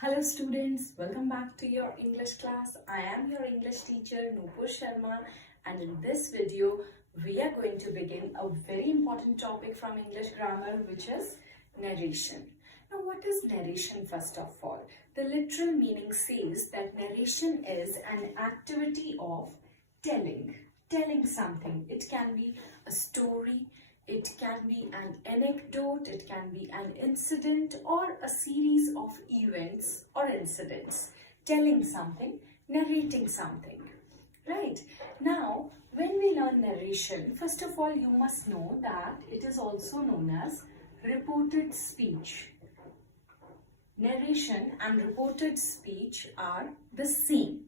Hello students, welcome back to your English class. I am your English teacher Nupur Sharma, and in this video we are going to begin a very important topic from English grammar, which is narration. Now what is narration first of all? The literal meaning says that narration is an activity of telling something. It can be a story, it can be an anecdote, it can be an incident or a series of events or incidents. Telling something, narrating something. Right? Now, when we learn narration, first of all, you must know that it is also known as reported speech. Narration and reported speech are the same.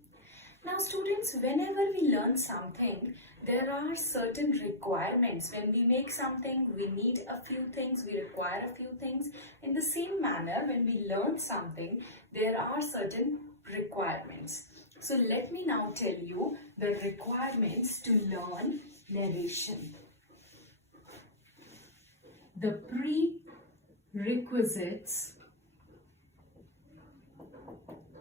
Now students, whenever we learn something, there are certain requirements. When we make something, we need a few things, we require a few things. In the same manner, when we learn something, there are certain requirements. So let me now tell you the requirements to learn narration. The prerequisites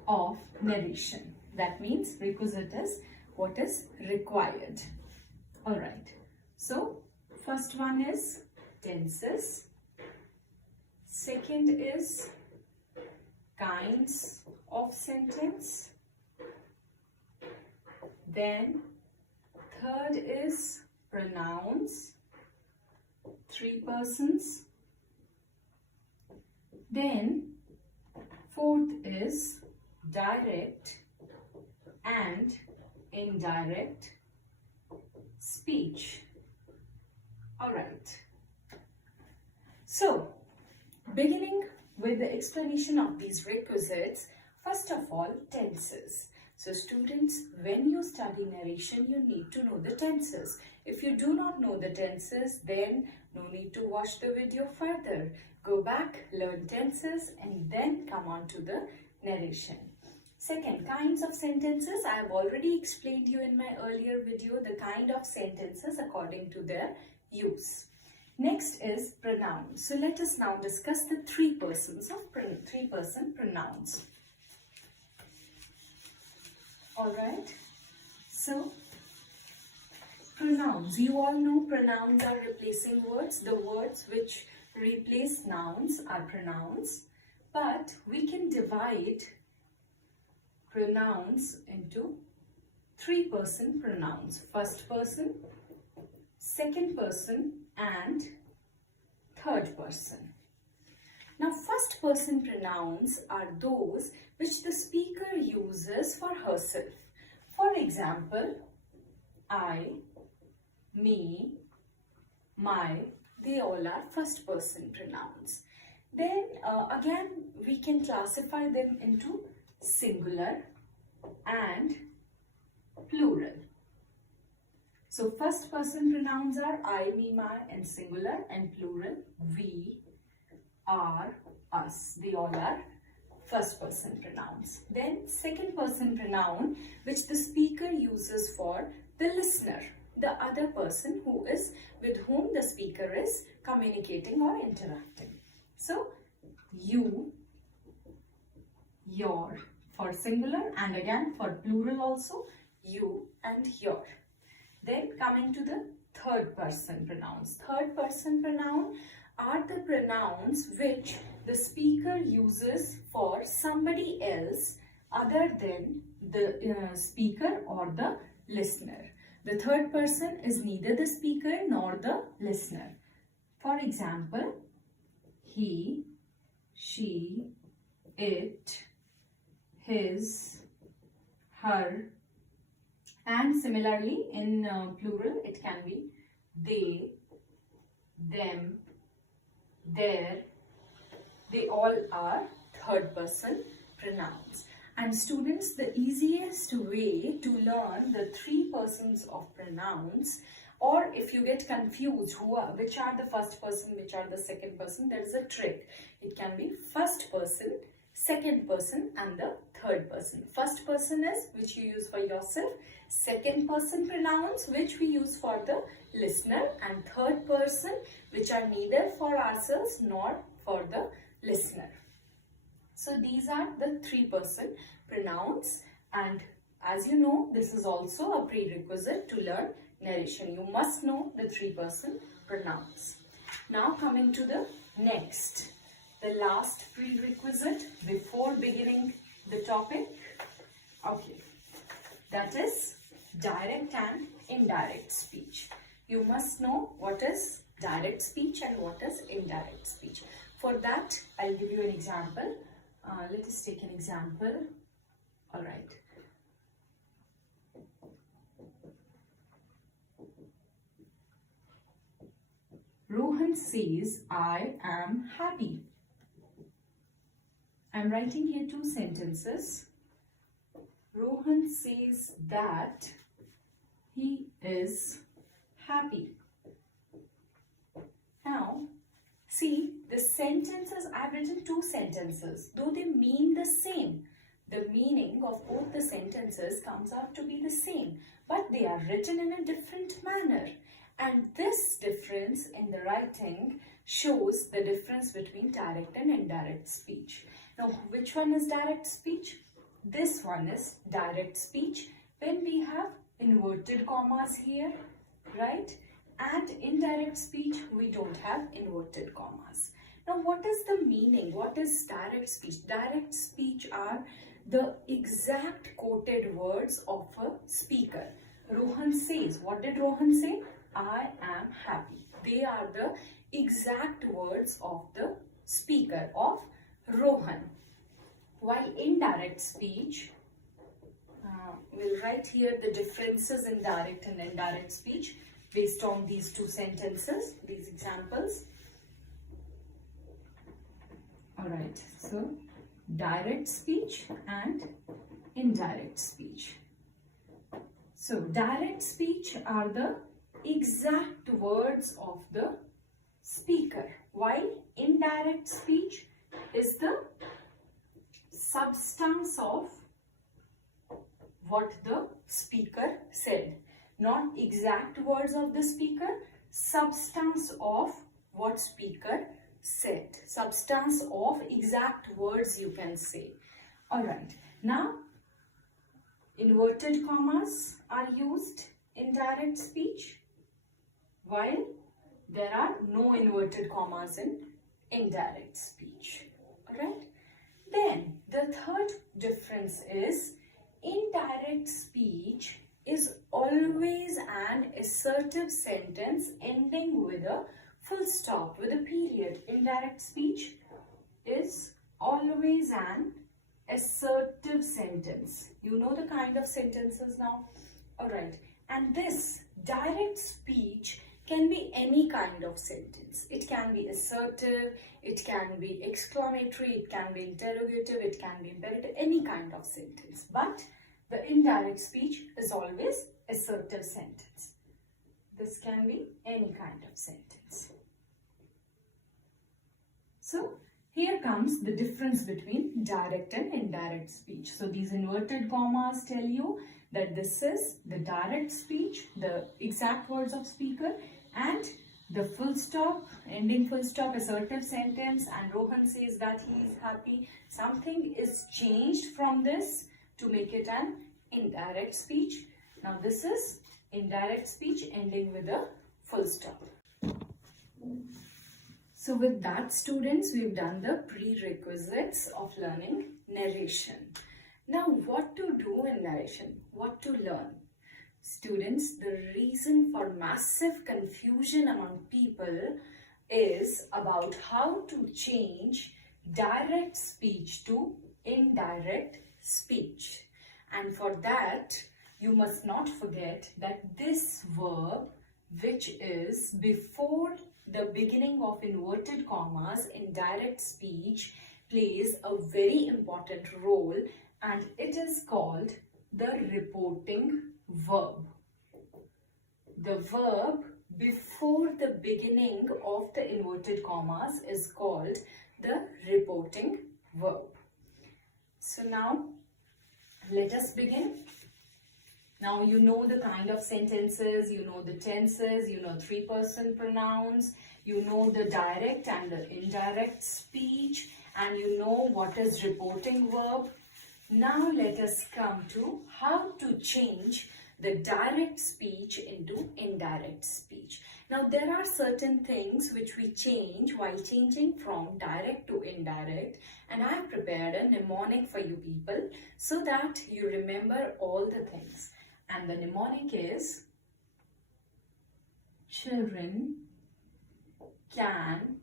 of narration. That means requisite is what is required. Alright, so first one is tenses, second is kinds of sentence, then third is pronouns, 3 persons, then fourth is direct and indirect speech. Alright. So, beginning with the explanation of these requisites, first of all, tenses. So students, when you study narration, you need to know the tenses. If you do not know the tenses, then no need to watch the video further. Go back, learn tenses, and then come on to the narration. Second, kinds of sentences. I have already explained you in my earlier video the kind of sentences according to their use. Next is pronouns. So let us now discuss the 3 persons of 3-person pronouns. Alright. So pronouns. You all know pronouns are replacing words. The words which replace nouns are pronouns. But we can divide pronouns into 3-person pronouns. First person, second person, and third person. Now, first person pronouns are those which the speaker uses for herself. For example, I, me, my, they all are first person pronouns. Then again, we can classify them into singular and plural. So first person pronouns are I, me, my, and singular, and plural we, our, us. They all are first person pronouns. Then second person pronoun, which the speaker uses for the listener, the other person who is with whom the speaker is communicating or interacting. So you, your for singular, and again for plural also you and your. Then coming to the third person pronouns. Third person pronoun are the pronouns which the speaker uses for somebody else other than the speaker or the listener. The third person is neither the speaker nor the listener. For example, he, she, it, his, her, and similarly in plural it can be they, them, their. They all are third person pronouns. And students, the easiest way to learn the 3 persons of pronouns, or if you get confused which are the first person, which are the second person, there is a trick. It can be first person, second person, and the third person. First person is which you use for yourself, second person pronouns which we use for the listener, and third person which are neither for ourselves nor for the listener. So So these are the three-person pronouns, and as you know, this is also a prerequisite to learn narration. You must know the three-person pronouns. Now coming to the next, the last prerequisite before beginning the topic. Okay, that is direct and indirect speech. You must know what is direct speech and what is indirect speech. For that, I'll give you an example. Let us take an example. All right. Rohan says, I am happy. I'm writing here two sentences. Rohan says that he is happy. Now, see, the sentences, I've written two sentences, though they mean the same. The meaning of both the sentences comes out to be the same, but they are written in a different manner. And this difference in the writing shows the difference between direct and indirect speech. Now, which one is direct speech? This one is direct speech when we have inverted commas here, right? And indirect speech, we don't have inverted commas. Now, what is the meaning? What is direct speech? Direct speech are the exact quoted words of a speaker. Rohan says, what did Rohan say? I am happy. They are the exact words of the speaker, of Rohan. While indirect speech, we'll write here the differences in direct and indirect speech based on these two sentences, these examples. Alright, so direct speech and indirect speech. So direct speech are the exact words of the speaker, while indirect speech is the substance of what the speaker said. Not exact words of the speaker, substance of what speaker said. Substance of exact words you can say. Alright, now inverted commas are used in direct speech, while there are no inverted commas in indirect speech. Alright, then the third difference is indirect speech is always an assertive sentence ending with a full stop, with a period. Indirect speech is always an assertive sentence. You know the kind of sentences now? Alright, and this direct speech can be any kind of sentence. It can be assertive, it can be exclamatory, it can be interrogative, it can be imperative, any kind of sentence. But the indirect speech is always assertive sentence. This can be any kind of sentence. So here comes the difference between direct and indirect speech. So these inverted commas tell you that this is the direct speech, the exact words of speaker, and the full stop, ending full stop, assertive sentence, and Rohan says that he is happy. Something is changed from this to make it an indirect speech. Now this is indirect speech ending with a full stop. So with that, students, we've done the prerequisites of learning narration. Now what to do in narration? What to learn? Students, the reason for massive confusion among people is about how to change direct speech to indirect speech. And for that, you must not forget that this verb, which is before the beginning of inverted commas in direct speech, plays a very important role, and it is called the reporting verb. The verb before the beginning of the inverted commas is called the reporting verb. So now let us begin. Now you know the kind of sentences, you know the tenses, you know three-person pronouns, you know the direct and the indirect speech, and you know what is reporting verb. Now let us come to how to change the direct speech into indirect speech. Now there are certain things which we change while changing from direct to indirect, and I have prepared a mnemonic for you people so that you remember all the things. And the mnemonic is: children can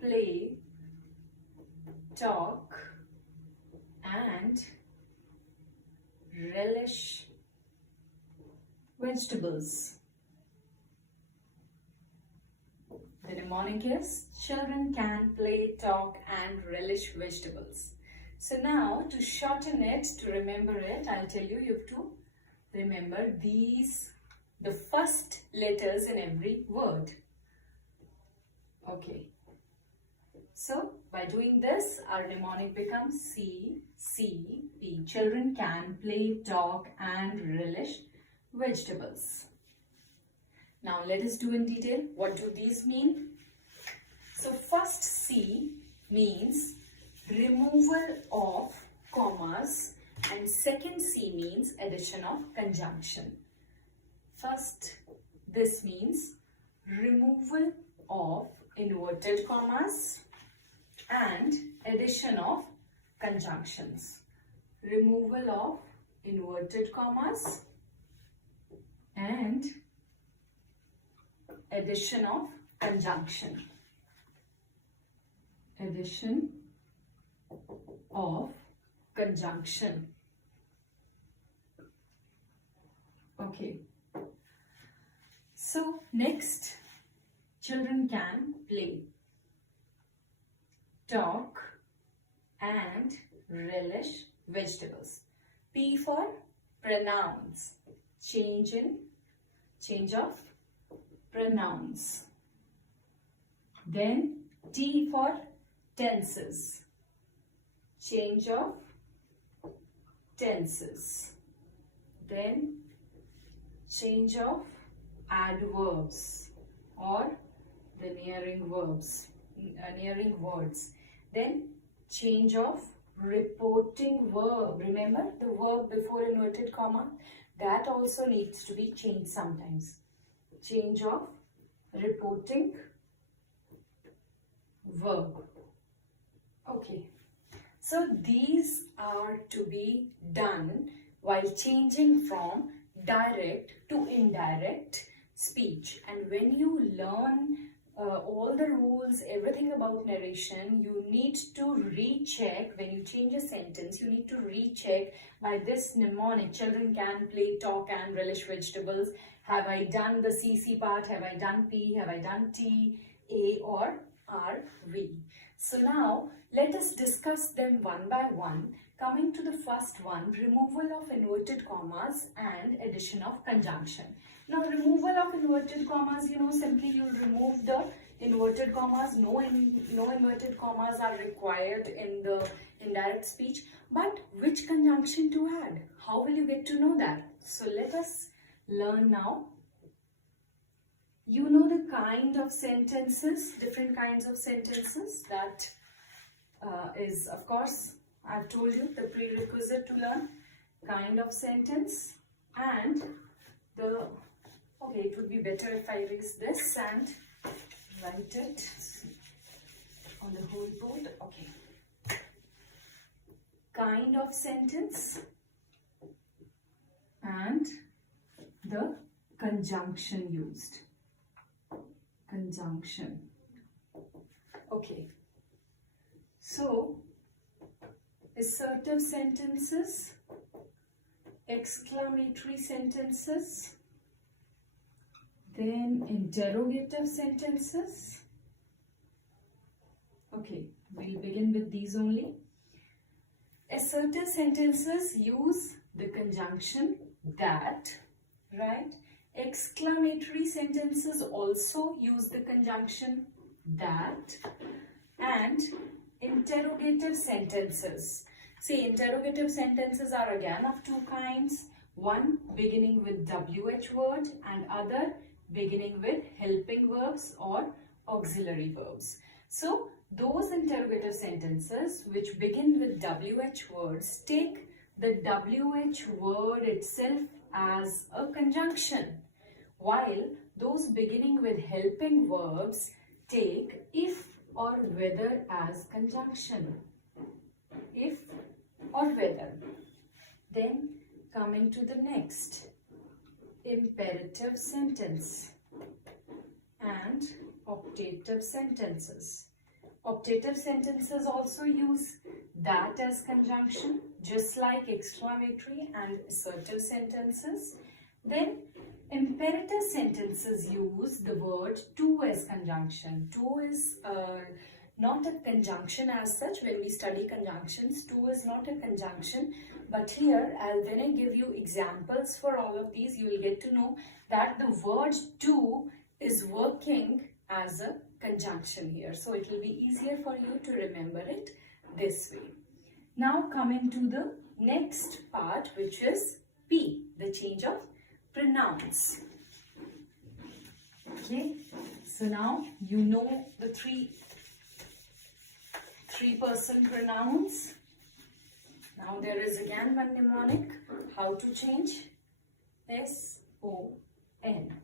play, talk, and relish vegetables. The mnemonic is: children can play, talk, and relish vegetables. So now, to shorten it, to remember it, I'll tell you, you have to remember these, the first letters in every word. Okay. So, by doing this, our mnemonic becomes CCP. Children can play, talk, and relish vegetables. Now, let us do in detail. What do these mean? So, first C means removal of commas, and second C means addition of conjunction. First, this means removal of inverted commas and addition of conjunctions. Removal of inverted commas and addition of conjunction. Addition of conjunction. Okay. So next, children can play, talk, and relish vegetables. P for pronouns. Change of pronouns. Then T for tenses. Change of tenses. Then change of adverbs or the nearing words. Then change of reporting verb. Remember the verb before inverted comma? That also needs to be changed sometimes. Change of reporting verb. Okay. So these are to be done while changing from direct to indirect speech. And when you learn all the rules, everything about narration, you need to recheck. When you change a sentence, you need to recheck by this mnemonic: children can play, talk, and relish vegetables. Have I done the CC part? Have I done P? Have I done T, A, or R, V? So now let us discuss them one by one. Coming to the first one, removal of inverted commas and addition of conjunction. Now, removal of inverted commas, simply you'll remove the inverted commas. No inverted commas are required in the indirect speech. But which conjunction to add? How will you get to know that? So, let us learn now. You know the kind of sentences, different kinds of sentences. That is, of course, I've told you the prerequisite to learn kind of sentence. And the, okay, it would be better if I erase this and write it on the whole board. Okay. Kind of sentence and the conjunction used. Conjunction. Okay. So, assertive sentences, exclamatory sentences, then interrogative sentences. Okay, we'll begin with these only. Assertive sentences use the conjunction that, right? Exclamatory sentences also use the conjunction that, and interrogative sentences. See, interrogative sentences are again of two kinds. One beginning with WH word and other beginning with helping verbs or auxiliary verbs. So, those interrogative sentences which begin with WH words take the WH word itself as a conjunction, while those beginning with helping verbs take if or whether as conjunction. If or whether. Then coming to the next, imperative sentence and optative sentences. Optative sentences also use that as conjunction, just like exclamatory and assertive sentences. Then imperative sentences use the word to as conjunction. To is not a conjunction as such. When we study conjunctions, to is not a conjunction. But here, when I give you examples for all of these, you will get to know that the word to is working as a conjunction here. So it will be easier for you to remember it this way. Now coming to the next part, which is P, the change of pronouns. Okay, so now you know the three-person pronouns. Now there is again one mnemonic, how to change S-O-N.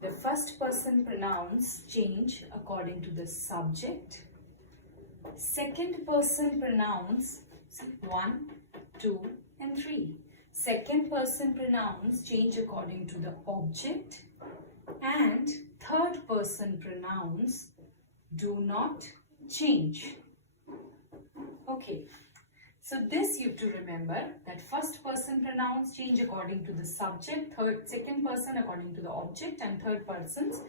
The first person pronouns change according to the subject. Second person pronouns 1, 2 and 3. Second person pronouns change according to the object. And third person pronouns do not change. Okay. So this you have to remember that first person pronouns change according to the subject, second person according to the object, and third person's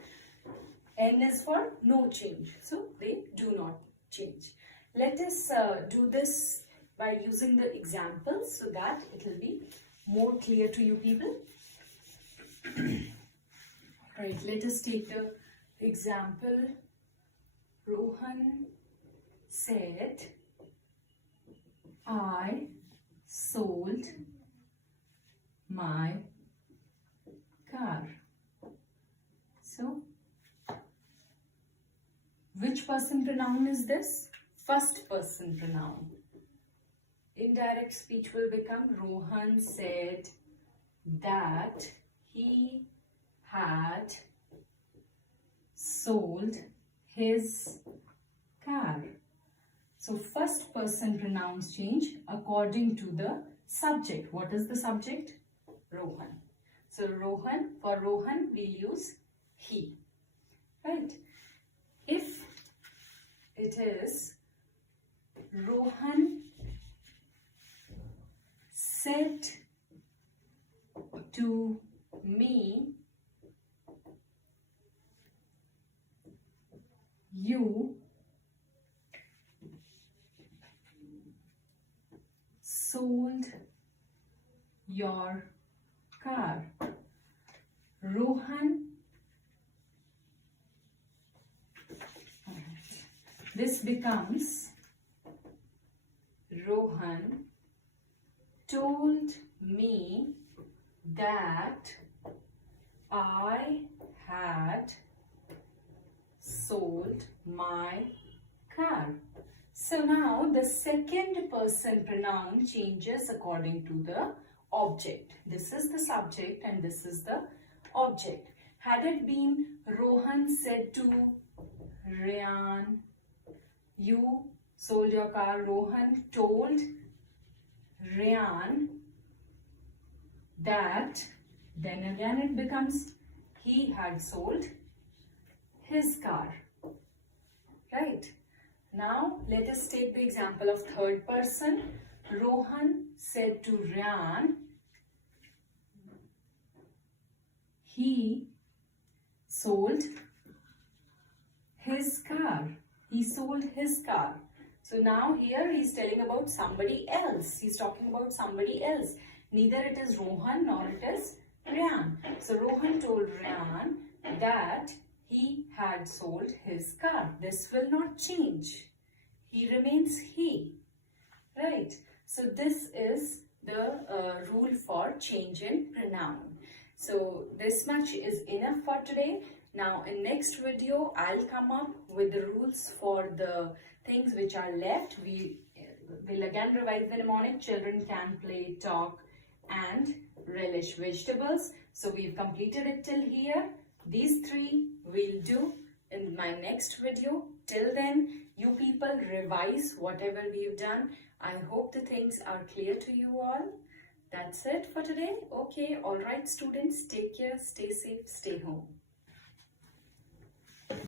N is for no change. So they do not change. Let us do this by using the examples so that it will be more clear to you people. Right, let us take the example. Rohan said, I sold my car. So, which person pronoun is this? First person pronoun. Indirect speech will become Rohan said that he had sold his car. So first person pronouns change according to the subject. What is the subject? Rohan. So Rohan, for Rohan we'll use he. Right? If it is Rohan said to me, you sold your car. Rohan, this becomes Rohan told me that I had sold my car. So now the second person pronoun changes according to the object. This is the subject and this is the object. Had it been Rohan said to Ryan, you sold your car, Rohan told Ryan that, then again it becomes he had sold his car. Right? Now let us take the example of third person. Rohan said to Ryan, he sold his car. He sold his car. So now here he is telling about somebody else. He is talking about somebody else. Neither it is Rohan nor it is Ryan. So Rohan told Ryan that he had sold his car. This will not change. He remains he. Right. So this is the rule for change in pronoun. So this much is enough for today. Now in next video, I'll come up with the rules for the things which are left. We will again revise the mnemonic. Children can play, talk and relish vegetables. So we've completed it till here. These three we'll do in my next video. Till then, you people revise whatever we've done. I hope the things are clear to you all. That's it for today. Okay, all right students, take care, stay safe, stay home.